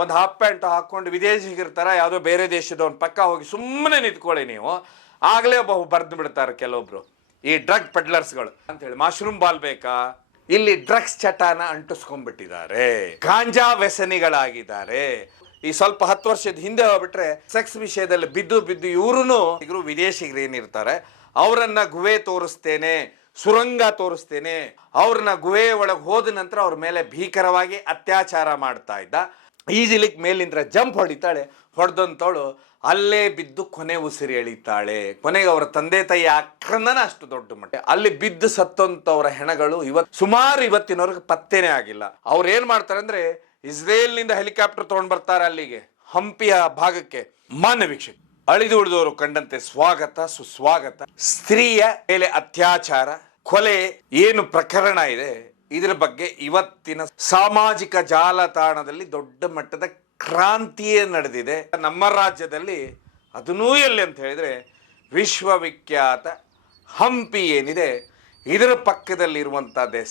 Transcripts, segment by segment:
ಒಂದು half pant ಹಾಕ್ಕೊಂಡು ವಿದೇಶಿಗಿರ್ತಾರ, ಯಾವುದೋ ಬೇರೆ ದೇಶದವನ್ ಪಕ್ಕ ಹೋಗಿ ಸುಮ್ಮನೆ ನಿಂತ್ಕೊಳ್ಳಿ ನೀವು, ಆಗಲೇ ಬರೆದು ಬಿಡ್ತಾರೆ ಕೆಲವೊಬ್ರು ಈ ಡ್ರಗ್ ಪೆಡ್ಲರ್ಸ್ಗಳು ಅಂತ ಹೇಳಿ. ಮಶ್ರೂಮ್ ಬಾಲ್ ಬೇಕಾ? ಇಲ್ಲಿ ಡ್ರಗ್ಸ್ ಚಟಾನ ಅಂಟಿಸ್ಕೊಂಡ್ಬಿಟ್ಟಿದ್ದಾರೆ, ಗಾಂಜಾ ವ್ಯಸನಿಗಳಾಗಿದ್ದಾರೆ. ಈ ಸ್ವಲ್ಪ 10 ವರ್ಷದ ಹಿಂದೆ ಹೋಗ್ಬಿಟ್ರೆ ಸೆಕ್ಸ್ ವಿಷಯದಲ್ಲಿ ಬಿದ್ದು ಇವರು ವಿದೇಶಿಗರು ಏನಿರ್ತಾರೆ ಅವರನ್ನ ಗುಹೆ ತೋರಿಸ್ತೇನೆ, ಸುರಂಗ ತೋರಿಸ್ತೇನೆ, ಅವ್ರನ್ನ ಗುಹೆ ಒಳಗೆ ಹೋದ ನಂತರ ಅವ್ರ ಮೇಲೆ ಭೀಕರವಾಗಿ ಅತ್ಯಾಚಾರ ಮಾಡ್ತಾ ಇದ್ದ. ಈಜಿಲಿಕ್ ಮೇಲಿಂದ ಜಂಪ್ ಹೊಡೆದಂತವಳು ಅಲ್ಲೇ ಬಿದ್ದು ಕೊನೆ ಉಸಿರಿ ಎಳಿತಾಳೆ. ಕೊನೆಗೆ ಅವರ ತಂದೆ ತಾಯಿ ಆಕ್ರಂದನ ಅಷ್ಟು ದೊಡ್ಡ ಮಟ್ಟ ಅಲ್ಲಿ ಬಿದ್ದು ಸತ್ತಂತವರ ಹೆಣಗಳು ಸುಮಾರು ಇವತ್ತಿನವರೆಗೆ ಪತ್ತೆನೇ ಆಗಿಲ್ಲ. ಅವ್ರು ಏನ್ ಮಾಡ್ತಾರೆ ಅಂದ್ರೆ ಇಸ್ರೇಲ್ನಿಂದ ಹೆಲಿಕಾಪ್ಟರ್ ತಗೊಂಡ್ ಬರ್ತಾರೆ ಅಲ್ಲಿಗೆ, ಹಂಪಿಯ ಭಾಗಕ್ಕೆ. ಮಾನ್ಯ ವೀಕ್ಷಕ, ಅಳಿದು ಉಳಿದವರು ಕಂಡಂತೆ ಸ್ವಾಗತ ಸುಸ್ವಾಗತ. ಸ್ತ್ರೀಯ ಮೇಲೆ ಅತ್ಯಾಚಾರ, ಕೊಲೆ ಏನು ಪ್ರಕರಣ ಇದೆ ಇದರ ಬಗ್ಗೆ ಇವತ್ತಿನ ಸಾಮಾಜಿಕ ಜಾಲತಾಣದಲ್ಲಿ ದೊಡ್ಡ ಮಟ್ಟದ ಕ್ರಾಂತಿಯೇ ನಡೆದಿದೆ ನಮ್ಮ ರಾಜ್ಯದಲ್ಲಿ. ಅದನ್ನೂ ಎಲ್ಲಿ ಅಂತ ಹೇಳಿದ್ರೆ ವಿಶ್ವವಿಖ್ಯಾತ ಹಂಪಿ ಏನಿದೆ ಇದರ ಪಕ್ಕದಲ್ಲಿರುವಂಥದ್ದೇ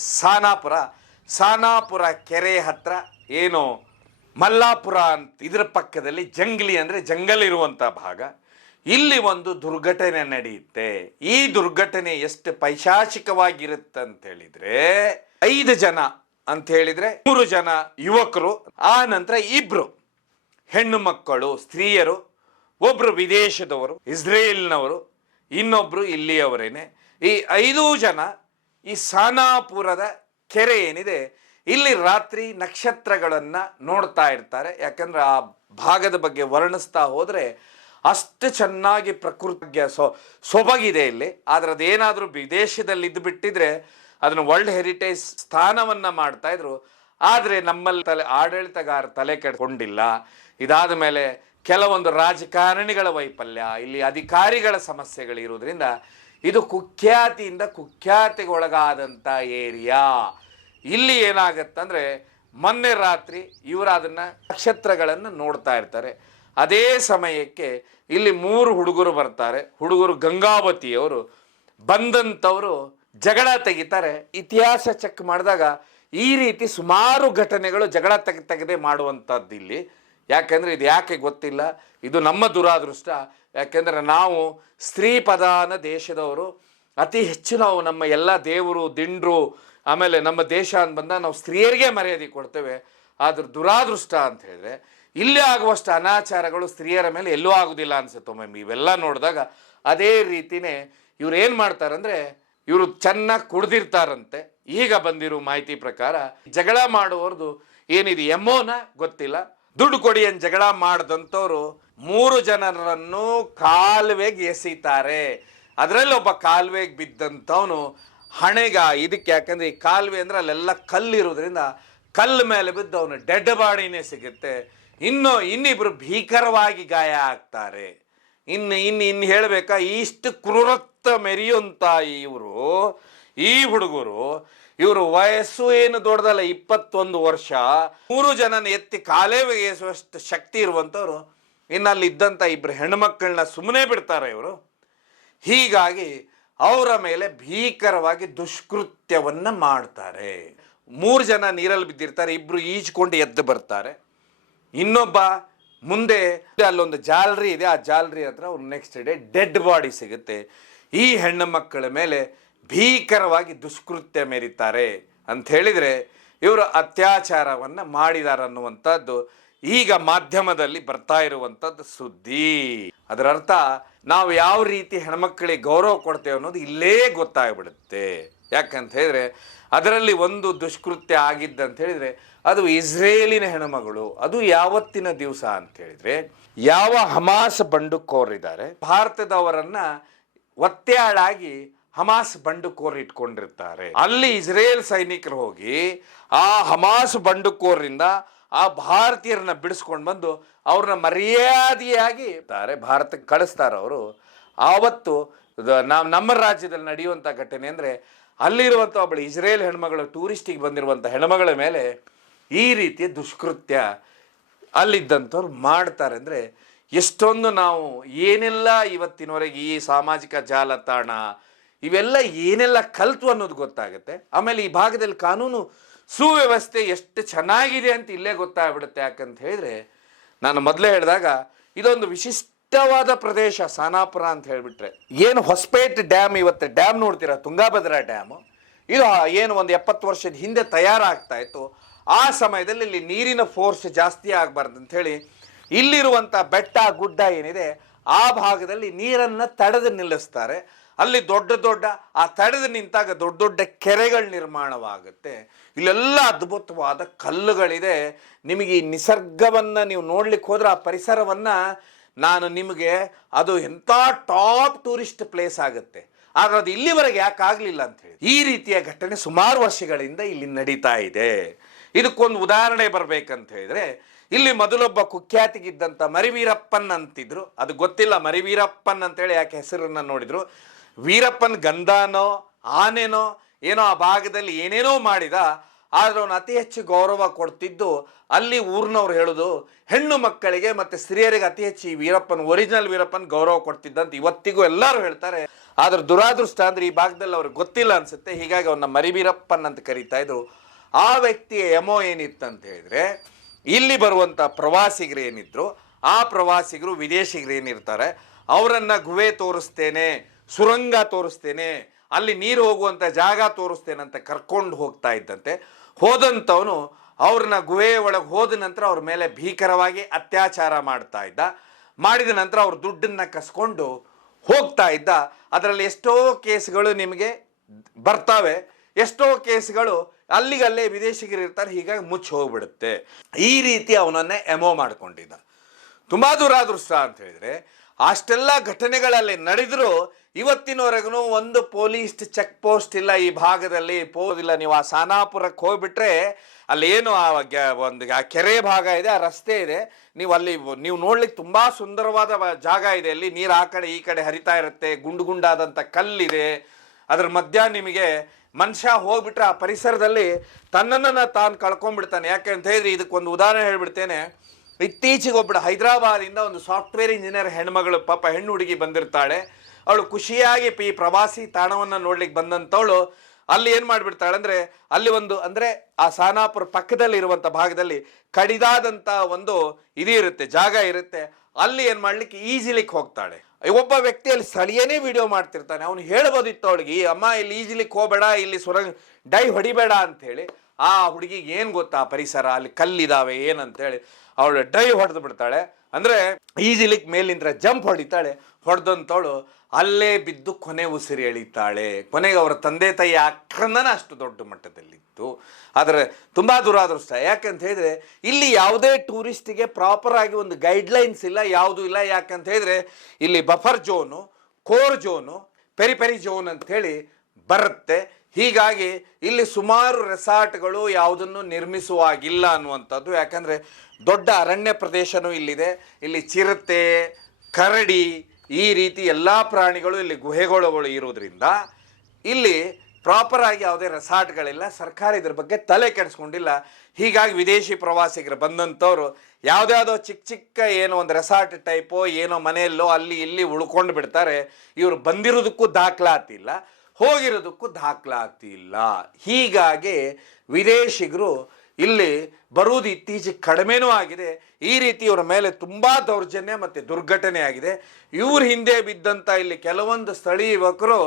ಸಾನಾಪುರ ಕೆರೆ ಹತ್ರ ಏನು ಮಲ್ಲಾಪುರ ಅಂತ, ಇದರ ಪಕ್ಕದಲ್ಲಿ ಜಂಗ್ಲಿ ಅಂದರೆ ಜಂಗಲ್ ಇರುವಂಥ ಭಾಗ. ಇಲ್ಲಿ ಒಂದು ದುರ್ಘಟನೆ ನಡೆಯುತ್ತೆ. ಈ ದುರ್ಘಟನೆ ಎಷ್ಟು ಪೈಶಾಚಿಕವಾಗಿರುತ್ತೆ ಅಂತ ಹೇಳಿದ್ರೆ 5 ಜನ ಅಂತ ಹೇಳಿದ್ರೆ 3 ಜನ ಯುವಕರು, ಆ ನಂತರ 2 ಹೆಣ್ಣು ಮಕ್ಕಳು ಸ್ತ್ರೀಯರು, ಒಬ್ರು ವಿದೇಶದವರು ಇಸ್ರೇಲ್ನವರು, ಇನ್ನೊಬ್ರು ಇಲ್ಲಿಯವರೇನೆ. ಈ 5 ಜನ ಈ ಸಾನಾಪುರದ ಕೆರೆ ಏನಿದೆ ಇಲ್ಲಿ ರಾತ್ರಿ ನಕ್ಷತ್ರಗಳನ್ನ ನೋಡ್ತಾ ಇರ್ತಾರೆ. ಯಾಕಂದ್ರೆ ಆ ಭಾಗದ ಬಗ್ಗೆ ವರ್ಣಿಸ್ತಾ ಹೋದ್ರೆ ಅಷ್ಟು ಚೆನ್ನಾಗಿ ಪ್ರಕೃತಿಗೆ ಸೊಬಗಿದೆ ಇಲ್ಲಿ. ಆದ್ರೆ ಅದೇನಾದ್ರೂ ವಿದೇಶದಲ್ಲಿ ಇದ್ದು ಬಿಟ್ಟಿದ್ರೆ ಅದನ್ನು ವರ್ಲ್ಡ್ ಹೆರಿಟೇಜ್ ಸ್ಥಾನವನ್ನ ಮಾಡ್ತಾ ಇದ್ರು. ಆದ್ರೆ ನಮ್ಮಲ್ಲಿ ಆಡಳಿತಗಾರ ತಲೆ ಕೆಡ್ಕೊಂಡಿಲ್ಲ. ಇದಾದ ಮೇಲೆ ಕೆಲವೊಂದು ರಾಜಕಾರಣಿಗಳ ವೈಫಲ್ಯ, ಇಲ್ಲಿ ಅಧಿಕಾರಿಗಳ ಸಮಸ್ಯೆಗಳಿರುವುದರಿಂದ ಇದು ಕುಖ್ಯಾತಿಗೊಳಗಾದಂಥ ಏರಿಯಾ. ಇಲ್ಲಿ ಏನಾಗತ್ತಂದ್ರೆ ಮೊನ್ನೆ ರಾತ್ರಿ ಇವರು ಅದನ್ನ ನಕ್ಷತ್ರಗಳನ್ನು ನೋಡ್ತಾ ಇರ್ತಾರೆ. ಅದೇ ಸಮಯಕ್ಕೆ ಇಲ್ಲಿ 3 ಹುಡುಗರು ಬರ್ತಾರೆ. ಹುಡುಗರು ಗಂಗಾವತಿಯವರು ಬಂದಂಥವರು ಜಗಳ ತೆಗಿತಾರೆ. ಇತಿಹಾಸ ಚೆಕ್ ಮಾಡಿದಾಗ ಈ ರೀತಿ ಸುಮಾರು ಘಟನೆಗಳು ಜಗಳ ತೆಗೆದೇ ಮಾಡುವಂಥದ್ದು ಇಲ್ಲಿ. ಯಾಕೆಂದರೆ ಇದು ಯಾಕೆ ಗೊತ್ತಿಲ್ಲ, ಇದು ನಮ್ಮ ದುರಾದೃಷ್ಟ. ಯಾಕೆಂದರೆ ನಾವು ಸ್ತ್ರೀ ಪ್ರಧಾನ ದೇಶದವರು, ಅತಿ ಹೆಚ್ಚು ನಾವು ನಮ್ಮ ಎಲ್ಲ ದೇವರು ದಿಂಡ್ರು ಆಮೇಲೆ ನಮ್ಮ ದೇಶ ಅಂತ ಬಂದಾಗ ನಾವು ಸ್ತ್ರೀಯರಿಗೆ ಮರ್ಯಾದೆ ಕೊಡ್ತೇವೆ. ಆದ್ರೆ ದುರಾದೃಷ್ಟ ಅಂತ ಹೇಳಿದ್ರೆ ಇಲ್ಲಿ ಆಗುವಷ್ಟು ಅನಾಚಾರಗಳು ಸ್ತ್ರೀಯರ ಮೇಲೆ ಎಲ್ಲೂ ಆಗುದಿಲ್ಲ ಅನ್ಸುತ್ತೆ ಒಮ್ಮೆ ಇವೆಲ್ಲ ನೋಡಿದಾಗ. ಅದೇ ರೀತಿನೇ ಇವ್ರು ಏನು ಮಾಡ್ತಾರಂದ್ರೆ ಇವರು ಚೆನ್ನಾಗಿ ಕುಡ್ದಿರ್ತಾರಂತೆ. ಈಗ ಬಂದಿರೋ ಮಾಹಿತಿ ಪ್ರಕಾರ ಜಗಳ ಮಾಡುವವ್ರದ್ದು ಏನಿದೆ ಎಮ್ಮೋನ ಗೊತ್ತಿಲ್ಲ, ದುಡ್ಡು ಕೊಡಿ ಅಂತ ಜಗಳ ಮಾಡಿದಂಥವ್ರು 3 ಜನರನ್ನು ಕಾಲುವೆಗೆ ಎಸೀತಾರೆ. ಅದರಲ್ಲಿ ಒಬ್ಬ ಕಾಲುವೆಗೆ ಬಿದ್ದಂಥವನು ಹಣೆಗ ಇದಕ್ಕೆ, ಯಾಕಂದ್ರೆ ಈ ಕಾಲುವೆ ಅಂದ್ರೆ ಅಲ್ಲೆಲ್ಲ ಕಲ್ಲಿರೋದ್ರಿಂದ ಕಲ್ಲು ಮೇಲೆ ಬಿದ್ದು ಅವನು ಡೆಡ್ ಬಾಡಿನೇ ಸಿಗುತ್ತೆ. ಇನ್ನಿಬ್ರು ಭೀಕರವಾಗಿ ಗಾಯ ಆಗ್ತಾರೆ. ಇನ್ನು ಹೇಳಬೇಕಾ, ಇಷ್ಟು ಕ್ರೂರತ್ವ ಮೆರೆಯುವಂತ ಈ ಹುಡುಗರು ಇವರು ವಯಸ್ಸು ಏನು ದೊಡ್ಡದಲ್ಲ, 21 ವರ್ಷ. 3 ಜನನ ಎತ್ತಿ ಕಾಲೇವಿಗೆ ಎಸುವಷ್ಟು ಶಕ್ತಿ ಇರುವಂಥವ್ರು ಇನ್ನಲ್ಲಿ ಇದ್ದಂಥ 2 ಹೆಣ್ಮಕ್ಕಳನ್ನ ಸುಮ್ಮನೆ ಬಿಡ್ತಾರೆ ಇವರು. ಹೀಗಾಗಿ ಅವರ ಮೇಲೆ ಭೀಕರವಾಗಿ ದುಷ್ಕೃತ್ಯವನ್ನ ಮಾಡ್ತಾರೆ. 3 ಜನ ನೀರಲ್ಲಿ ಬಿದ್ದಿರ್ತಾರೆ, 2 ಈಜ್ಕೊಂಡು ಎದ್ದು ಬರ್ತಾರೆ. ಇನ್ನೊಬ್ಬ ಮುಂದೆ ಅಲ್ಲೊಂದು ಜಾಲರಿ ಇದೆ, ಆ ಜಾಲರಿ ಹತ್ರ ಅವ್ರು ನೆಕ್ಸ್ಟ್ ಡೇ ಡೆಡ್ ಬಾಡಿ ಸಿಗುತ್ತೆ. ಈ ಹೆಣ್ಣು ಮಕ್ಕಳ ಮೇಲೆ ಭೀಕರವಾಗಿ ದುಷ್ಕೃತ್ಯ ಮೆರೀತಾರೆ ಅಂತ ಹೇಳಿದ್ರೆ ಇವರು ಅತ್ಯಾಚಾರವನ್ನ ಮಾಡಿದ್ದಾರೆ ಅನ್ನುವಂಥದ್ದು ಈಗ ಮಾಧ್ಯಮದಲ್ಲಿ ಬರ್ತಾ ಇರುವಂಥದ್ದು ಸುದ್ದಿ. ಅದರ ಅರ್ಥ ನಾವು ಯಾವ ರೀತಿ ಹೆಣ್ಮಕ್ಕಳಿಗೆ ಗೌರವ ಕೊಡ್ತೇವೆ ಅನ್ನೋದು ಇಲ್ಲೇ ಗೊತ್ತಾಗ್ಬಿಡುತ್ತೆ. ಯಾಕಂತ ಹೇಳಿದ್ರೆ ಅದರಲ್ಲಿ ಒಂದು ದುಷ್ಕೃತ್ಯ ಆಗಿದ್ದಂತ ಹೇಳಿದ್ರೆ ಅದು ಇಸ್ರೇಲಿನ ಹೆಣ್ಮಗಳು. ಅದು ಯಾವತ್ತಿನ ದಿವಸ ಅಂತ ಹೇಳಿದ್ರೆ ಯಾವ ಹಮಾಸ್ ಬಂಡುಕೋರಿದ್ದಾರೆ ಭಾರತದವರನ್ನ ಒತ್ತೆಯಾಳಾಗಿ ಹಮಾಸ್ ಬಂಡುಕೋರ್ ಇಟ್ಕೊಂಡಿರ್ತಾರೆ. ಅಲ್ಲಿ ಇಸ್ರೇಲ್ ಸೈನಿಕರು ಹೋಗಿ ಆ ಹಮಾಸ್ ಬಂಡುಕೋರಿಂದ ಆ ಭಾರತೀಯರನ್ನ ಬಿಡಿಸ್ಕೊಂಡು ಬಂದು ಅವ್ರನ್ನ ಮರ್ಯಾದೆಯಾಗಿ ಭಾರತಕ್ಕೆ ಕಳಿಸ್ತಾರೆ ಅವರು. ಆವತ್ತು ನಮ್ಮ ರಾಜ್ಯದಲ್ಲಿ ನಡೆಯುವಂಥ ಘಟನೆ ಅಂದರೆ ಅಲ್ಲಿರುವಂಥ ಒಬ್ಬಳು ಇಸ್ರೇಲ್ ಹೆಣ್ಮಗಳು ಟೂರಿಸ್ಟಿಗೆ ಬಂದಿರುವಂಥ ಹೆಣ್ಮಗಳ ಮೇಲೆ ಈ ರೀತಿಯ ದುಷ್ಕೃತ್ಯ ಅಲ್ಲಿದ್ದಂಥವ್ರು ಮಾಡ್ತಾರೆ. ಅಂದರೆ ಎಷ್ಟೊಂದು ನಾವು ಏನೆಲ್ಲ ಇವತ್ತಿನವರೆಗೆ ಈ ಸಾಮಾಜಿಕ ಜಾಲತಾಣ ಇವೆಲ್ಲ ಏನೆಲ್ಲ ಕಲ್ತು ಅನ್ನೋದು ಗೊತ್ತಾಗುತ್ತೆ. ಆಮೇಲೆ ಈ ಭಾಗದಲ್ಲಿ ಕಾನೂನು ಸುವ್ಯವಸ್ಥೆ ಎಷ್ಟು ಚೆನ್ನಾಗಿದೆ ಅಂತ ಇಲ್ಲೇ ಗೊತ್ತಾಗ್ಬಿಡುತ್ತೆ. ಯಾಕಂತ ಹೇಳಿದ್ರೆ ನಾನು ಮೊದಲೇ ಹೇಳಿದಾಗ ಇದೊಂದು ವಿಶಿಷ್ಟವಾದ ಪ್ರದೇಶ ಸಾನಾಪುರ ಅಂತ ಹೇಳಿಬಿಟ್ರೆ. ಏನು ಹೊಸಪೇಟೆ ಡ್ಯಾಮ್, ಇವತ್ತು ಡ್ಯಾಮ್ ನೋಡ್ತೀರಾ, ತುಂಗಾಭದ್ರಾ ಡ್ಯಾಮು, ಇದು ಏನು ಒಂದು 70 ವರ್ಷದ ಹಿಂದೆ ತಯಾರಾಗ್ತಾ ಇತ್ತು. ಆ ಸಮಯದಲ್ಲಿ ಇಲ್ಲಿ ನೀರಿನ ಫೋರ್ಸ್ ಜಾಸ್ತಿ ಆಗಬಾರ್ದು ಅಂಥೇಳಿ ಇಲ್ಲಿರುವಂಥ ಬೆಟ್ಟ ಗುಡ್ಡ ಏನಿದೆ ಆ ಭಾಗದಲ್ಲಿ ನೀರನ್ನು ತಡೆದು ನಿಲ್ಲಿಸ್ತಾರೆ. ಅಲ್ಲಿ ದೊಡ್ಡ ದೊಡ್ಡ ಆ ತಡೆದು ನಿಂತಾಗ ದೊಡ್ಡ ದೊಡ್ಡ ಕೆರೆಗಳು ನಿರ್ಮಾಣವಾಗುತ್ತೆ. ಇಲ್ಲೆಲ್ಲ ಅದ್ಭುತವಾದ ಕಲ್ಲುಗಳಿದೆ. ನಿಮಗೆ ಈ ನಿಸರ್ಗವನ್ನು ನೀವು ನೋಡ್ಲಿಕ್ಕೆ ಹೋದ್ರೆ ಆ ಪರಿಸರವನ್ನು ನಾನು ನಿಮಗೆ ಅದು ಎಂಥ ಟಾಪ್ ಟೂರಿಸ್ಟ್ ಪ್ಲೇಸ್ ಆಗುತ್ತೆ. ಆದರೆ ಅದು ಇಲ್ಲಿವರೆಗೆ ಯಾಕೆ ಆಗಲಿಲ್ಲ ಅಂತ ಹೇಳಿ ಈ ರೀತಿಯ ಘಟನೆ ಸುಮಾರು ವರ್ಷಗಳಿಂದ ಇಲ್ಲಿ ನಡೀತಾ ಇದೆ. ಇದಕ್ಕೊಂದು ಉದಾಹರಣೆ ಬರಬೇಕಂತ ಹೇಳಿದ್ರೆ, ಇಲ್ಲಿ ಮೊದಲೊಬ್ಬ ಕುಖ್ಯಾತಿಗಿದ್ದಂಥ ಮರಿವೀರಪ್ಪನ್ ಅಂತಿದ್ರು. ಅದು ಗೊತ್ತಿಲ್ಲ ಮರಿವೀರಪ್ಪನ್ ಅಂತೇಳಿ ಯಾಕೆ ಹೆಸರನ್ನು ನೋಡಿದ್ರು. ವೀರಪ್ಪನ್ ಗಂಧನೋ ಆನೆನೋ ಏನೋ ಆ ಭಾಗದಲ್ಲಿ ಏನೇನೋ ಮಾಡಿದ. ಆದರೆ ಅವನು ಅತಿ ಹೆಚ್ಚು ಗೌರವ ಕೊಡ್ತಿದ್ದು ಅಲ್ಲಿ ಊರಿನವ್ರು ಹೇಳೋದು ಹೆಣ್ಣು ಮಕ್ಕಳಿಗೆ ಮತ್ತು ಸ್ತ್ರೀಯರಿಗೆ ಅತಿ ಹೆಚ್ಚು ಈ ವೀರಪ್ಪನ್, ಒರಿಜಿನಲ್ ವೀರಪ್ಪನ್ ಗೌರವ ಕೊಡ್ತಿದ್ದಂತ ಇವತ್ತಿಗೂ ಎಲ್ಲರೂ ಹೇಳ್ತಾರೆ. ಆದ್ರೆ ದುರಾದೃಷ್ಟ ಅಂದರೆ ಈ ಭಾಗದಲ್ಲಿ ಅವ್ರಿಗೆ ಗೊತ್ತಿಲ್ಲ ಅನಿಸುತ್ತೆ. ಹೀಗಾಗಿ ಅವನ್ನ ಮರಿವೀರಪ್ಪನ್ ಅಂತ ಕರೀತಾ ಇದ್ರು. ಆ ವ್ಯಕ್ತಿಯ ಎಮೋ ಏನಿತ್ತಂತ ಹೇಳಿದ್ರೆ, ಇಲ್ಲಿ ಬರುವಂಥ ಪ್ರವಾಸಿಗರು ಏನಿದ್ರು, ಆ ಪ್ರವಾಸಿಗರು ವಿದೇಶಿಗರು ಏನಿರ್ತಾರೆ ಅವರನ್ನು ಗುಹೆ ತೋರಿಸ್ತೇನೆ, ಸುರಂಗ ತೋರಿಸ್ತೇನೆ, ಅಲ್ಲಿ ನೀರು ಹೋಗುವಂಥ ಜಾಗ ತೋರಿಸ್ತೇನೆ ಅಂತ ಕರ್ಕೊಂಡು ಹೋಗ್ತಾ ಇದ್ದಂತೆ. ಹೋದಂಥವನು ಅವ್ರನ್ನ ಗುಹೆಯ ಒಳಗೆ ಹೋದ ನಂತರ ಅವ್ರ ಮೇಲೆ ಭೀಕರವಾಗಿ ಅತ್ಯಾಚಾರ ಮಾಡ್ತಾ ಇದ್ದ. ಮಾಡಿದ ನಂತರ ಅವ್ರ ದುಡ್ಡನ್ನು ಕಸ್ಕೊಂಡು ಹೋಗ್ತಾ ಇದ್ದ. ಅದರಲ್ಲಿ ಎಷ್ಟೋ ಕೇಸ್ಗಳು ನಿಮಗೆ ಬರ್ತಾವೆ, ಎಷ್ಟೋ ಕೇಸ್ಗಳು ಅಲ್ಲಿಗಲ್ಲೇ ವಿದೇಶಿಗರು ಇರ್ತಾರೆ, ಹೀಗಾಗಿ ಮುಚ್ಚಿ ಹೋಗ್ಬಿಡುತ್ತೆ. ಈ ರೀತಿ ಅವನನ್ನೇ ಎಮೋ ಮಾಡ್ಕೊಂಡಿದ್ದ. ತುಂಬ ದುರಾದೃಷ್ಟ ಅಂತ ಹೇಳಿದ್ರೆ ಅಷ್ಟೆಲ್ಲ ಘಟನೆಗಳಲ್ಲಿ ನಡೆದರೂ ಇವತ್ತಿನವರೆಗೂ ಒಂದು ಪೊಲೀಸ್ ಚೆಕ್ ಪೋಸ್ಟ್ ಇಲ್ಲ ಈ ಭಾಗದಲ್ಲಿ. ಇಲ್ಲ, ನೀವು ಆ ಸಾನಾಪುರಕ್ಕೆ ಹೋಗ್ಬಿಟ್ರೆ ಅಲ್ಲಿ ಏನು ಒಂದು ಆ ಕೆರೆ ಭಾಗ ಇದೆ, ಆ ರಸ್ತೆ ಇದೆ, ನೀವು ನೋಡ್ಲಿಕ್ಕೆ ತುಂಬ ಸುಂದರವಾದ ಜಾಗ ಇದೆ. ಅಲ್ಲಿ ನೀರು ಆ ಕಡೆ ಈ ಕಡೆ ಹರಿತಾ ಇರುತ್ತೆ, ಗುಂಡು ಗುಂಡಾದಂಥ ಕಲ್ಲಿದೆ. ಅದ್ರ ಮಧ್ಯ ನಿಮಗೆ ಮನುಷ್ಯ ಹೋಗ್ಬಿಟ್ರೆ ಆ ಪರಿಸರದಲ್ಲಿ ತನ್ನನ್ನು ತಾನು ಕಳ್ಕೊಂಡ್ಬಿಡ್ತಾನೆ. ಯಾಕೆ ಅಂತ ಹೇಳಿದ್ರೆ ಇದಕ್ಕೊಂದು ಉದಾಹರಣೆ ಹೇಳ್ಬಿಡ್ತೇನೆ. ಇತ್ತೀಚೆಗೆ ಒಬ್ಬಳು ಹೈದರಾಬಾದಿಂದ ಒಂದು ಸಾಫ್ಟ್ವೇರ್ ಇಂಜಿನಿಯರ್ ಹೆಣ್ಮಗಳು, ಪಾಪ ಹೆಣ್ಣು ಹುಡುಗಿ ಬಂದಿರ್ತಾಳೆ. ಅವಳು ಖುಷಿಯಾಗಿ ಈ ಪ್ರವಾಸಿ ತಾಣವನ್ನು ನೋಡ್ಲಿಕ್ಕೆ ಬಂದಂಥವಳು ಅಲ್ಲಿ ಏನು ಮಾಡಿಬಿಡ್ತಾಳೆ ಅಂದರೆ, ಅಲ್ಲಿ ಒಂದು ಅಂದರೆ ಆ ಸಾನಾಪುರ ಪಕ್ಕದಲ್ಲಿ ಇರುವಂಥ ಭಾಗದಲ್ಲಿ ಕಡಿದಾದಂಥ ಒಂದು ಇದು ಇರುತ್ತೆ, ಜಾಗ ಇರುತ್ತೆ. ಅಲ್ಲಿ ಏನು ಮಾಡ್ಲಿಕ್ಕೆ ಈಜಿಲಿಕ್ಕೆ ಹೋಗ್ತಾಳೆ. ಒಬ್ಬ ವ್ಯಕ್ತಿ ಅಲ್ಲಿ ಸ್ಥಳೀಯನೇ ವಿಡಿಯೋ ಮಾಡ್ತಿರ್ತಾನೆ. ಅವನು ಹೇಳ್ಬೋದಿತ್ತು ಅವಳಿಗೆ, ಅಮ್ಮ ಇಲ್ಲಿ ಈಜಿಲಿಕ್ಕೆ ಹೋಗಬೇಡ, ಇಲ್ಲಿ ಡೈ ಹೊಡಿಬೇಡ ಅಂಥೇಳಿ. ಆ ಹುಡುಗಿಗೆ ಏನು ಗೊತ್ತಾ ಪರಿಸರ, ಅಲ್ಲಿ ಕಲ್ಲಿದ್ದಾವೆ ಏನಂತೇಳಿ ಅವಳು ಡೈ ಹೊಡೆದು ಬಿಡ್ತಾಳೆ. ಅಂದರೆ ಈಜಿಲಿಕ್ಕೆ ಮೇಲಿಂದ ಜಂಪ್ ಹೊಡಿತಾಳೆ. ಹೊಡೆದಂಥವಳು ಅಲ್ಲೇ ಬಿದ್ದು ಕೊನೆ ಉಸಿರು ಎಳಿತಾಳೆ. ಕೊನೆಗೆ ಅವರ ತಂದೆ ತಾಯಿ ಆಕ್ರಂದನ ಅಷ್ಟು ದೊಡ್ಡ ಮಟ್ಟದಲ್ಲಿತ್ತು. ಆದರೆ ತುಂಬ ದುರಾದೃಷ್ಟ. ಯಾಕಂತ ಹೇಳಿದ್ರೆ ಇಲ್ಲಿ ಯಾವುದೇ ಟೂರಿಸ್ಟಿಗೆ ಪ್ರಾಪರ್ ಆಗಿ ಒಂದು ಗೈಡ್ಲೈನ್ಸ್ ಇಲ್ಲ, ಯಾವುದೂ ಇಲ್ಲ. ಯಾಕಂತ ಹೇಳಿದ್ರೆ ಇಲ್ಲಿ buffer zone, core zone, peri zone ಅಂಥೇಳಿ ಬರುತ್ತೆ. ಹೀಗಾಗಿ ಇಲ್ಲಿ ಸುಮಾರು ರೆಸಾರ್ಟ್ಗಳು ಯಾವುದನ್ನು ನಿರ್ಮಿಸುವಾಗಿಲ್ಲ ಅನ್ನುವಂಥದ್ದು. ಯಾಕಂದರೆ ದೊಡ್ಡ ಅರಣ್ಯ ಪ್ರದೇಶನೂ ಇಲ್ಲಿದೆ. ಇಲ್ಲಿ ಚಿರತೆ, ಕರಡಿ, ಈ ರೀತಿ ಎಲ್ಲ ಪ್ರಾಣಿಗಳು ಇಲ್ಲಿ ಗುಹೆಗಳು ಇರೋದ್ರಿಂದ ಇಲ್ಲಿ ಪ್ರಾಪರ್ ಆಗಿ ಯಾವುದೇ ರೆಸಾರ್ಟ್ಗಳಿಲ್ಲ. ಸರ್ಕಾರ ಇದ್ರ ಬಗ್ಗೆ ತಲೆ ಕೆಡಿಸ್ಕೊಂಡಿಲ್ಲ. ಹೀಗಾಗಿ ವಿದೇಶಿ ಪ್ರವಾಸಿಗರು ಬಂದಂಥವ್ರು ಯಾವುದ್ಯಾವುದೋ ಚಿಕ್ಕ ಚಿಕ್ಕ ಏನೋ ಒಂದು ರೆಸಾರ್ಟ್ ಟೈಪೋ ಏನೋ ಮನೆಯಲ್ಲೋ ಅಲ್ಲಿ ಇಲ್ಲಿ ಉಳ್ಕೊಂಡು ಬಿಡ್ತಾರೆ. ಇವರು ಬಂದಿರೋದಕ್ಕೂ ದಾಖಲಾತಿಲ್ಲ, ಹೋಗಿರೋದಕ್ಕೂ ದಾಖಲಾತಿ ಇಲ್ಲ. ಹೀಗಾಗಿ ವಿದೇಶಿಗರು ಇಲ್ಲಿ ಬರುವುದು ಇತ್ತೀಚೆಗೆ ಕಡಿಮೆನೂ ಆಗಿದೆ. ಈ ರೀತಿ ಇವರ ಮೇಲೆ ತುಂಬ ದೌರ್ಜನ್ಯ ಮತ್ತು ದುರ್ಘಟನೆ ಆಗಿದೆ. ಇವ್ರ ಹಿಂದೆ ಬಿದ್ದಂಥ ಇಲ್ಲಿ ಕೆಲವೊಂದು ಸ್ಥಳೀಯ ಯುವಕರು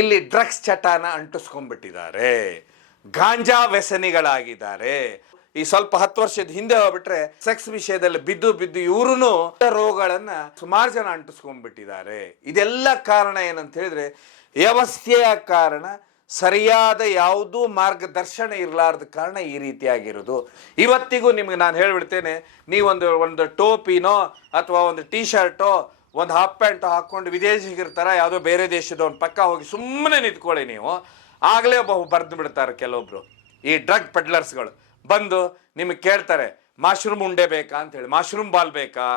ಇಲ್ಲಿ ಡ್ರಗ್ಸ್ ಚಟಾನ ಅಂಟಿಸ್ಕೊಂಡ್ಬಿಟ್ಟಿದ್ದಾರೆ, ಗಾಂಜಾ ವ್ಯಸನಿಗಳಾಗಿದ್ದಾರೆ. ಈ ಸ್ವಲ್ಪ 10 ವರ್ಷದ ಹಿಂದೆ ಹೋಗ್ಬಿಟ್ರೆ ಸೆಕ್ಸ್ ವಿಷಯದಲ್ಲಿ ಬಿದ್ದು ಇವ್ರೂ ರೋಗಗಳನ್ನು ಸುಮಾರು ಜನ ಅಂಟಿಸ್ಕೊಂಡ್ಬಿಟ್ಟಿದ್ದಾರೆ. ಇದೆಲ್ಲ ಕಾರಣ ಏನಂತ ಹೇಳಿದ್ರೆ ವ್ಯವಸ್ಥೆಯ ಕಾರಣ, ಸರಿಯಾದ ಯಾವುದೂ ಮಾರ್ಗದರ್ಶನ ಇರಲಾರ್ದ ಕಾರಣ ಈ ರೀತಿಯಾಗಿರೋದು. ಇವತ್ತಿಗೂ ನಿಮ್ಗೆ ನಾನು ಹೇಳ್ಬಿಡ್ತೇನೆ, ನೀವೊಂದು ಟೋಪಿನೋ ಅಥವಾ ಒಂದು ಟೀ ಶರ್ಟೋ ಒಂದು ಹಾಫ್ ಪ್ಯಾಂಟೋ ಹಾಕ್ಕೊಂಡು ವಿದೇಶಿಗಿರ್ತಾರ ಯಾವುದೋ ಬೇರೆ ದೇಶದವನ್ನ ಪಕ್ಕ ಹೋಗಿ ಸುಮ್ಮನೆ ನಿಂತ್ಕೊಳ್ಳಿ ನೀವು, ಆಗಲೇ ಬರೆದು ಬಿಡ್ತಾರೆ ಕೆಲವೊಬ್ರು. ಈ ಡ್ರಗ್ ಪೆಡ್ಲರ್ಸ್ಗಳು ಬಂದು ನಿಮಗೆ ಕೇಳ್ತಾರೆ, ಮಾಶ್ರೂಮ್ ಉಂಡೆ ಬೇಕಾ ಅಂತೇಳಿ, ಮಾಶ್ರೂಮ್ ಬಾಲ್ ಬೇಕಾ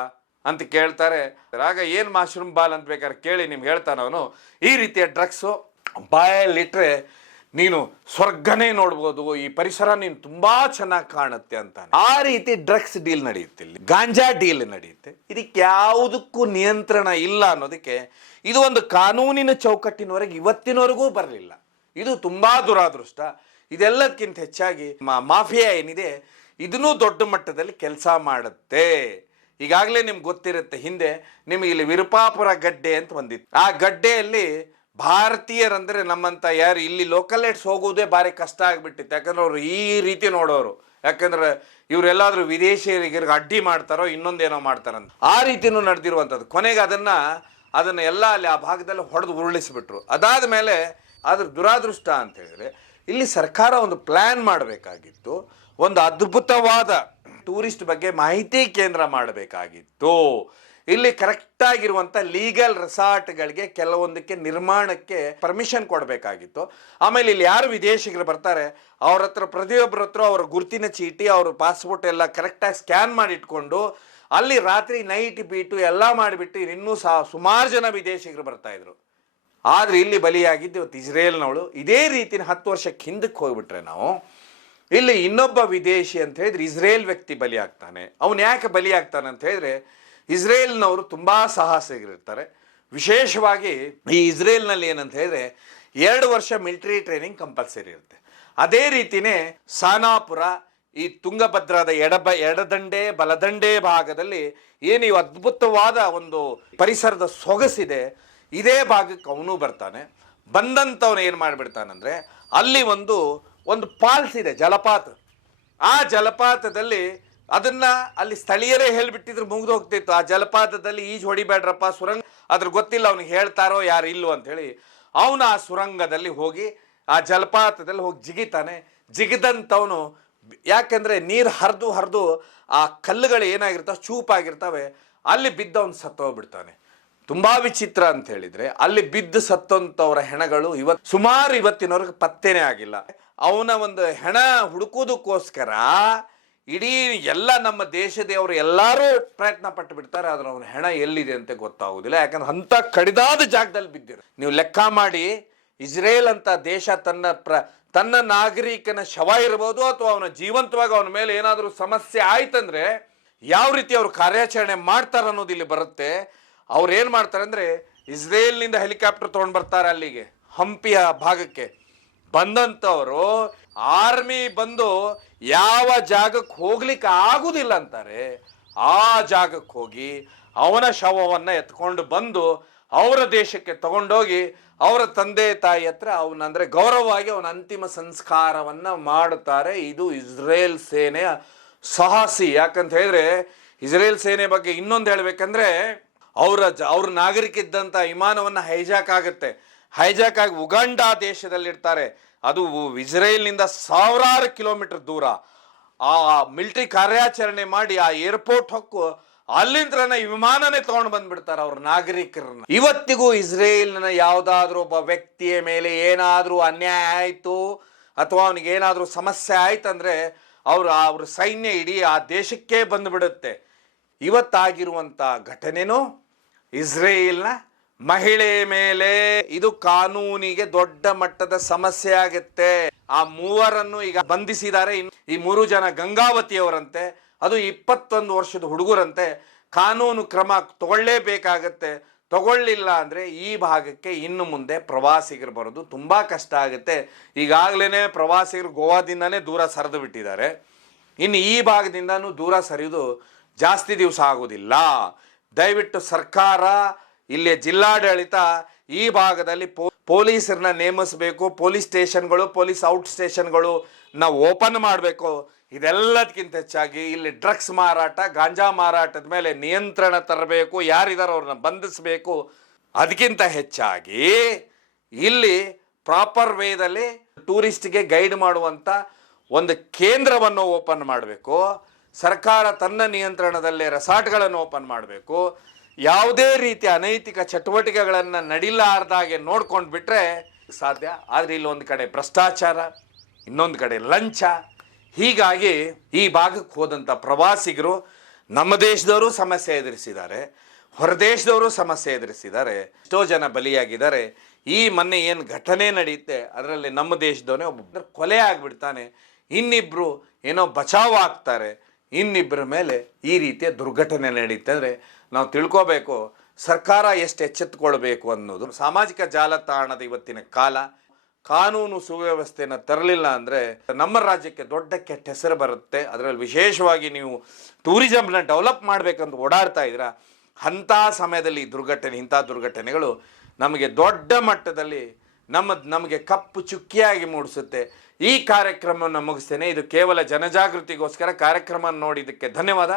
ಅಂತ ಕೇಳ್ತಾರೆ. ಆಗ ಏನು ಮಾಶ್ರೂಮ್ ಬಾಲ್ ಅಂತ ಬೇಕಾದ್ರೆ ಕೇಳಿ ನಿಮ್ಗೆ ಹೇಳ್ತಾನೆ ಅವನು, ಈ ರೀತಿಯ ಡ್ರಗ್ಸು ಬಾಯಲ್ಲಿಟ್ಟರೆ ನೀನು ಸ್ವರ್ಗನೇ ನೋಡ್ಬೋದು, ಈ ಪರಿಸರ ನೀನು ತುಂಬ ಚೆನ್ನಾಗಿ ಕಾಣುತ್ತೆ ಅಂತಾನೆ. ಆ ರೀತಿ ಡ್ರಗ್ಸ್ ಡೀಲ್ ನಡೆಯುತ್ತೆ, ಇಲ್ಲಿ ಗಾಂಜಾ ಡೀಲ್ ನಡೆಯುತ್ತೆ. ಇದಕ್ಕೆ ಯಾವುದಕ್ಕೂ ನಿಯಂತ್ರಣ ಇಲ್ಲ ಅನ್ನೋದಕ್ಕೆ ಇದು ಒಂದು ಕಾನೂನಿನ ಚೌಕಟ್ಟಿನವರೆಗೆ ಇವತ್ತಿನವರೆಗೂ ಬರಲಿಲ್ಲ. ಇದು ತುಂಬ ದುರಾದೃಷ್ಟ. ಇದೆಲ್ಲದಕ್ಕಿಂತ ಹೆಚ್ಚಾಗಿ ಮಾಫಿಯಾ ಏನಿದೆ ಇದನ್ನೂ ದೊಡ್ಡ ಮಟ್ಟದಲ್ಲಿ ಕೆಲಸ ಮಾಡುತ್ತೆ. ಈಗಾಗಲೇ ನಿಮ್ಗೆ ಗೊತ್ತಿರುತ್ತೆ, ಹಿಂದೆ ನಿಮಗೆ ಇಲ್ಲಿ ವಿರುಪಾಪುರ ಗಡ್ಡೆ ಅಂತ ಬಂದಿತ್ತು. ಆ ಗಡ್ಡೆಯಲ್ಲಿ ಭಾರತೀಯರಂದರೆ ನಮ್ಮಂಥ ಯಾರು ಇಲ್ಲಿ ಲೋಕಲ್ ಏಟ್ಸ್ ಹೋಗೋದೇ ಭಾರಿ ಕಷ್ಟ ಆಗಿಬಿಟ್ಟಿತ್ತು. ಯಾಕಂದ್ರೆ ಅವರು ಈ ರೀತಿ ನೋಡೋರು, ಯಾಕಂದ್ರೆ ಇವರೆಲ್ಲಾದರೂ ವಿದೇಶಿಯರಿಗೆ ಅಡ್ಡಿ ಮಾಡ್ತಾರೋ ಇನ್ನೊಂದೇನೋ ಮಾಡ್ತಾರಂತ ಆ ರೀತಿಯೂ ನಡೆದಿರುವಂಥದ್ದು. ಕೊನೆಗೆ ಅದನ್ನು ಎಲ್ಲ ಅಲ್ಲಿ ಆ ಭಾಗದಲ್ಲಿ ಹೊಡೆದು ಉರುಳಿಸಿಬಿಟ್ರು. ಅದಾದ ಮೇಲೆ ಅದ್ರ ದುರಾದೃಷ್ಟ ಅಂತ ಹೇಳಿದ್ರೆ ಇಲ್ಲಿ ಸರ್ಕಾರ ಒಂದು ಪ್ಲ್ಯಾನ್ ಮಾಡಬೇಕಾಗಿತ್ತು, ಒಂದು ಅದ್ಭುತವಾದ ಟೂರಿಸ್ಟ್ ಬಗ್ಗೆ ಮಾಹಿತಿ ಕೇಂದ್ರ ಮಾಡಬೇಕಾಗಿತ್ತು. ಇಲ್ಲಿ ಕರೆಕ್ಟಾಗಿರುವಂಥ ಲೀಗಲ್ ರೆಸಾರ್ಟ್ಗಳಿಗೆ ಕೆಲವೊಂದಕ್ಕೆ ನಿರ್ಮಾಣಕ್ಕೆ ಪರ್ಮಿಷನ್ ಕೊಡಬೇಕಾಗಿತ್ತು. ಆಮೇಲೆ ಇಲ್ಲಿ ಯಾರು ವಿದೇಶಿಗರು ಬರ್ತಾರೆ ಅವ್ರ ಹತ್ರ ಪ್ರತಿಯೊಬ್ಬರ ಹತ್ರ ಅವ್ರ ಗುರುತಿನ ಚೀಟಿ, ಅವ್ರ ಪಾಸ್ಪೋರ್ಟ್ ಎಲ್ಲ ಕರೆಕ್ಟಾಗಿ ಸ್ಕ್ಯಾನ್ ಮಾಡಿ ಇಟ್ಕೊಂಡು ಅಲ್ಲಿ ರಾತ್ರಿ ನೈಟ್ ಬೀಟು ಎಲ್ಲ ಮಾಡಿಬಿಟ್ಟು ಇನ್ನೂ ಸುಮಾರು ಜನ ವಿದೇಶಿಗರು ಬರ್ತಾಯಿದ್ರು. ಆದರೆ ಇಲ್ಲಿ ಬಲಿಯಾಗಿದ್ದು ಇವತ್ತು ಇಸ್ರೇಲ್ನವಳು. ಇದೇ ರೀತಿನ 10 ವರ್ಷಕ್ಕೆ ಹಿಂದಕ್ಕೆ ಹೋಗ್ಬಿಟ್ರೆ ನಾವು ಇಲ್ಲಿ ಇನ್ನೊಬ್ಬ ವಿದೇಶಿ ಅಂತ ಹೇಳಿದ್ರೆ ಇಸ್ರೇಲ್ ವ್ಯಕ್ತಿ ಬಲಿ ಆಗ್ತಾನೆ. ಅವನು ಯಾಕೆ ಬಲಿ ಆಗ್ತಾನೆ ಅಂತ ಹೇಳಿದ್ರೆ ಇಸ್ರೇಲ್ನವರು ತುಂಬ ಸಾಹಸಿಗರಿರ್ತಾರೆ. ವಿಶೇಷವಾಗಿ ಈ ಇಸ್ರೇಲ್ನಲ್ಲಿ ಏನಂತ ಹೇಳಿದ್ರೆ 2 ವರ್ಷ ಮಿಲಿಟರಿ ಟ್ರೈನಿಂಗ್ ಕಂಪಲ್ಸರಿ ಇರುತ್ತೆ. ಅದೇ ರೀತಿಯೇ ಸಾನಾಪುರ, ಈ ತುಂಗಭದ್ರಾದ ಎಡದಂಡೆ ಬಲದಂಡೆ ಭಾಗದಲ್ಲಿ ಏನು ಈ ಅದ್ಭುತವಾದ ಒಂದು ಪರಿಸರದ ಸೊಗಸಿದೆ, ಇದೇ ಭಾಗಕ್ಕೆ ಅವನು ಬರ್ತಾನೆ. ಬಂದಂಥವನು ಏನು ಮಾಡಿಬಿಡ್ತಾನಂದರೆ ಅಲ್ಲಿ ಒಂದು ಫಾಲ್ಸ್ ಇದೆ, ಜಲಪಾತ. ಆ ಜಲಪಾತದಲ್ಲಿ ಅಲ್ಲಿ ಸ್ಥಳೀಯರೇ ಹೇಳಿಬಿಟ್ಟಿದ್ರು ಮುಗಿದು ಹೋಗ್ತಿತ್ತು. ಆ ಜಲಪಾತದಲ್ಲಿ ಈಜು ಹೊಡಿಬೇಡ್ರಪ್ಪ, ಸುರಂಗ ಅದ್ರ ಗೊತ್ತಿಲ್ಲ ಅವ್ನಿಗೆ ಹೇಳ್ತಾರೋ ಯಾರು ಇಲ್ಲೋ ಅಂಥೇಳಿ ಅವನು ಆ ಸುರಂಗದಲ್ಲಿ ಹೋಗಿ ಆ ಜಲಪಾತದಲ್ಲಿ ಹೋಗಿ ಜಿಗಿತಾನೆ. ಜಿಗಿದಂಥವನು ಯಾಕೆಂದರೆ ನೀರು ಹರಿದು ಆ ಕಲ್ಲುಗಳು ಏನಾಗಿರ್ತವೆ ಚೂಪಾಗಿರ್ತವೆ, ಅಲ್ಲಿ ಬಿದ್ದವನು ಸತ್ತೋಗ್ಬಿಡ್ತಾನೆ. ತುಂಬ ವಿಚಿತ್ರ ಅಂತ ಹೇಳಿದರೆ ಅಲ್ಲಿ ಬಿದ್ದು ಸತ್ತಂಥವ್ರ ಹೆಣಗಳು ಇವತ್ತಿನವ್ರಿಗೆ ಪತ್ತೆನೇ ಆಗಿಲ್ಲ. ಅವನ ಒಂದು ಹೆಣ ಹುಡುಕೋದಕ್ಕೋಸ್ಕರ ಇಡೀ ಎಲ್ಲ ನಮ್ಮ ದೇಶದವರು ಎಲ್ಲರೂ ಪ್ರಯತ್ನ ಪಟ್ಟು ಬಿಡ್ತಾರೆ, ಆದರೆ ಅವನ ಹೆಣ ಎಲ್ಲಿದೆ ಅಂತ ಗೊತ್ತಾಗೋದಿಲ್ಲ. ಯಾಕಂದ್ರೆ ಅಂಥ ಕಡಿದಾದ ಜಾಗದಲ್ಲಿ ಬಿದ್ದಿರು. ನೀವು ಲೆಕ್ಕ ಮಾಡಿ, ಇಸ್ರೇಲ್ ಅಂತ ದೇಶ ತನ್ನ ನಾಗರಿಕನ ಶವ ಇರ್ಬೋದು ಅಥವಾ ಅವನ ಜೀವಂತವಾಗಿ ಅವನ ಮೇಲೆ ಏನಾದರೂ ಸಮಸ್ಯೆ ಆಯ್ತಂದ್ರೆ ಯಾವ ರೀತಿ ಅವರು ಕಾರ್ಯಾಚರಣೆ ಮಾಡ್ತಾರೆ ಅನ್ನೋದು ಇಲ್ಲಿ ಬರುತ್ತೆ. ಅವ್ರು ಏನು ಮಾಡ್ತಾರೆ ಅಂದರೆ ಇಸ್ರೇಲ್ನಿಂದ ಹೆಲಿಕಾಪ್ಟರ್ ತೊಗೊಂಡು ಬರ್ತಾರೆ ಅಲ್ಲಿಗೆ ಹಂಪಿಯ ಭಾಗಕ್ಕೆ. ಬಂದಂಥವರು ಆರ್ಮಿ ಬಂದು ಯಾವ ಜಾಗಕ್ಕೆ ಹೋಗ್ಲಿಕ್ಕೆ ಆಗುದಿಲ್ಲ ಅಂತಾರೆ ಆ ಜಾಗಕ್ಕೆ ಹೋಗಿ ಅವನ ಶವವನ್ನು ಎತ್ಕೊಂಡು ಬಂದು ಅವರ ದೇಶಕ್ಕೆ ತಗೊಂಡೋಗಿ ಅವರ ತಂದೆ ತಾಯಿ ಹತ್ರ ಅವನಂದರೆ ಗೌರವವಾಗಿ ಅವನ ಅಂತಿಮ ಸಂಸ್ಕಾರವನ್ನು ಮಾಡುತ್ತಾರೆ. ಇದು ಇಸ್ರೇಲ್ ಸೇನೆಯ ಸಾಹಸಿ. ಯಾಕಂತ ಹೇಳಿದ್ರೆ ಇಸ್ರೇಲ್ ಸೇನೆ ಬಗ್ಗೆ ಇನ್ನೊಂದು ಹೇಳಬೇಕಂದ್ರೆ ಅವ್ರ ನಾಗರಿಕಿದ್ದಂಥ ವಿಮಾನವನ್ನು ಹೈಜಾಕ್ ಆಗುತ್ತೆ. ಹೈಜಾಕ್ ಆಗಿ ಉಗಾಂಡ ದೇಶದಲ್ಲಿರ್ತಾರೆ. ಅದು ಇಸ್ರೇಲ್ನಿಂದ 1000 ಕಿಲೋಮೀಟರ್ ದೂರ. ಆ ಮಿಲಿಟರಿ ಕಾರ್ಯಾಚರಣೆ ಮಾಡಿ ಆ ಏರ್ಪೋರ್ಟ್ ಹೊಕ್ಕು ಅಲ್ಲಿಂದ ವಿಮಾನನೇ ತಗೊಂಡು ಬಂದ್ಬಿಡ್ತಾರೆ ಅವ್ರ ನಾಗರಿಕರನ್ನ. ಇವತ್ತಿಗೂ ಇಸ್ರೇಲ್ನ ಯಾವುದಾದ್ರೂ ಒಬ್ಬ ವ್ಯಕ್ತಿಯ ಮೇಲೆ ಏನಾದರೂ ಅನ್ಯಾಯ ಆಯಿತು ಅಥವಾ ಅವನಿಗೆ ಏನಾದರೂ ಸಮಸ್ಯೆ ಆಯ್ತಂದ್ರೆ ಅವ್ರ ಸೈನ್ಯ ಇಡೀ ಆ ದೇಶಕ್ಕೆ ಬಂದುಬಿಡುತ್ತೆ. ಇವತ್ತಾಗಿರುವಂಥ ಘಟನೆನೂ ಇಸ್ರೇಲ್ನ ಮಹಿಳೆ ಮೇಲೆ ಇದು ಕಾನೂನಿಗೆ ದೊಡ್ಡ ಮಟ್ಟದ ಸಮಸ್ಯೆ ಆಗುತ್ತೆ. ಆ 3 ಈಗ ಬಂಧಿಸಿದ್ದಾರೆ. ಈ 3 ಜನ ಗಂಗಾವತಿಯವರಂತೆ, ಅದು 21 ವರ್ಷದ ಹುಡುಗರಂತೆ. ಕಾನೂನು ಕ್ರಮ ತಗೊಳ್ಳೇಬೇಕಾಗತ್ತೆ. ತಗೊಳ್ಳಿಲ್ಲ ಅಂದರೆ ಈ ಭಾಗಕ್ಕೆ ಇನ್ನು ಮುಂದೆ ಪ್ರವಾಸಿಗರು ಬರೋದು ತುಂಬ ಕಷ್ಟ ಆಗುತ್ತೆ. ಈಗಾಗಲೇ ಪ್ರವಾಸಿಗರು ಗೋವಾದಿಂದನೇ ದೂರ ಸರಿದು ಬಿಟ್ಟಿದ್ದಾರೆ. ಇನ್ನು ಈ ಭಾಗದಿಂದನೂ ದೂರ ಸರಿಯೋದು ಜಾಸ್ತಿ ದಿವಸ ಆಗೋದಿಲ್ಲ. ದಯವಿಟ್ಟು ಸರ್ಕಾರ, ಇಲ್ಲಿಯ ಜಿಲ್ಲಾಡಳಿತ ಈ ಭಾಗದಲ್ಲಿ ಪೊಲೀಸರನ್ನ ನೇಮಿಸಬೇಕು. ಪೊಲೀಸ್ ಸ್ಟೇಷನ್ಗಳು, ಪೊಲೀಸ್ ಔಟ್ ಸ್ಟೇಷನ್ಗಳು ನಾವು ಓಪನ್ ಮಾಡಬೇಕು. ಇದೆಲ್ಲದಕ್ಕಿಂತ ಹೆಚ್ಚಾಗಿ ಇಲ್ಲಿ ಡ್ರಗ್ಸ್ ಮಾರಾಟ, ಗಾಂಜಾ ಮಾರಾಟದ ಮೇಲೆ ನಿಯಂತ್ರಣ ತರಬೇಕು. ಯಾರಿದಾರೋ ಅವ್ರನ್ನ ಬಂಧಿಸಬೇಕು. ಅದಕ್ಕಿಂತ ಹೆಚ್ಚಾಗಿ ಇಲ್ಲಿ ಪ್ರಾಪರ್ ವೇದಲ್ಲಿ ಟೂರಿಸ್ಟ್ಗೆ ಗೈಡ್ ಮಾಡುವಂಥ ಒಂದು ಕೇಂದ್ರವನ್ನು ಓಪನ್ ಮಾಡಬೇಕು. ಸರ್ಕಾರ ತನ್ನ ನಿಯಂತ್ರಣದಲ್ಲೇ ರೆಸಾರ್ಟ್ಗಳನ್ನು ಓಪನ್ ಮಾಡಬೇಕು. ಯಾವುದೇ ರೀತಿಯ ಅನೈತಿಕ ಚಟುವಟಿಕೆಗಳನ್ನು ನಡಿಲಾರ್ದಾಗೆ ನೋಡ್ಕೊಂಡು ಬಿಟ್ಟರೆ ಸಾಧ್ಯ. ಆದರೆ ಇಲ್ಲೊಂದು ಕಡೆ ಭ್ರಷ್ಟಾಚಾರ, ಇನ್ನೊಂದು ಕಡೆ ಲಂಚ. ಹೀಗಾಗಿ ಈ ಭಾಗಕ್ಕೆ ಹೋದಂಥ ಪ್ರವಾಸಿಗರು ನಮ್ಮ ದೇಶದವರು ಸಮಸ್ಯೆ ಎದುರಿಸಿದ್ದಾರೆ, ಹೊರದೇಶದವರು ಸಮಸ್ಯೆ ಎದುರಿಸಿದ್ದಾರೆ. ಎಷ್ಟೋ ಜನ ಬಲಿಯಾಗಿದ್ದಾರೆ. ಈ ಮೊನ್ನೆ ಏನು ಘಟನೆ ನಡೆಯುತ್ತೆ ಅದರಲ್ಲಿ ನಮ್ಮ ದೇಶದವನೇ ಒಬ್ಬ ಕೊಲೆ ಆಗಿಬಿಡ್ತಾನೆ, ಇನ್ನಿಬ್ಬರು ಏನೋ ಬಚಾವ್ ಆಗ್ತಾರೆ, ಇನ್ನಿಬ್ಬರ ಮೇಲೆ ಈ ರೀತಿಯ ದುರ್ಘಟನೆ ನಡೆಯುತ್ತೆ. ಅಂದರೆ ನಾವು ತಿಳ್ಕೋಬೇಕು ಸರ್ಕಾರ ಎಷ್ಟು ಎಚ್ಚೆತ್ತುಕೊಳ್ಬೇಕು ಅನ್ನೋದು. ಸಾಮಾಜಿಕ ಜಾಲತಾಣದ ಇವತ್ತಿನ ಕಾಲ ಕಾನೂನು ಸುವ್ಯವಸ್ಥೆಯನ್ನು ತರಲಿಲ್ಲ ಅಂದರೆ ನಮ್ಮ ರಾಜ್ಯಕ್ಕೆ ದೊಡ್ಡ ಕೆಟ್ಟ ಹೆಸರು ಬರುತ್ತೆ. ಅದರಲ್ಲಿ ವಿಶೇಷವಾಗಿ ನೀವು ಟೂರಿಸಮ್ನ ಡೆವಲಪ್ ಮಾಡಬೇಕಂತ ಓಡಾಡ್ತಾ ಇದ್ದೀರಾ, ಅಂಥ ಸಮಯದಲ್ಲಿ ಇಂಥ ದುರ್ಘಟನೆಗಳು ನಮಗೆ ದೊಡ್ಡ ಮಟ್ಟದಲ್ಲಿ ನಮಗೆ ಕಪ್ಪು ಚುಕ್ಕಿಯಾಗಿ ಮೂಡಿಸುತ್ತೆ. ಈ ಕಾರ್ಯಕ್ರಮವನ್ನು ಮುಗಿಸ್ತೇನೆ. ಇದು ಕೇವಲ ಜನಜಾಗೃತಿಗೋಸ್ಕರ ಕಾರ್ಯಕ್ರಮ ನೋಡಿದ್ದಕ್ಕೆ ಧನ್ಯವಾದ.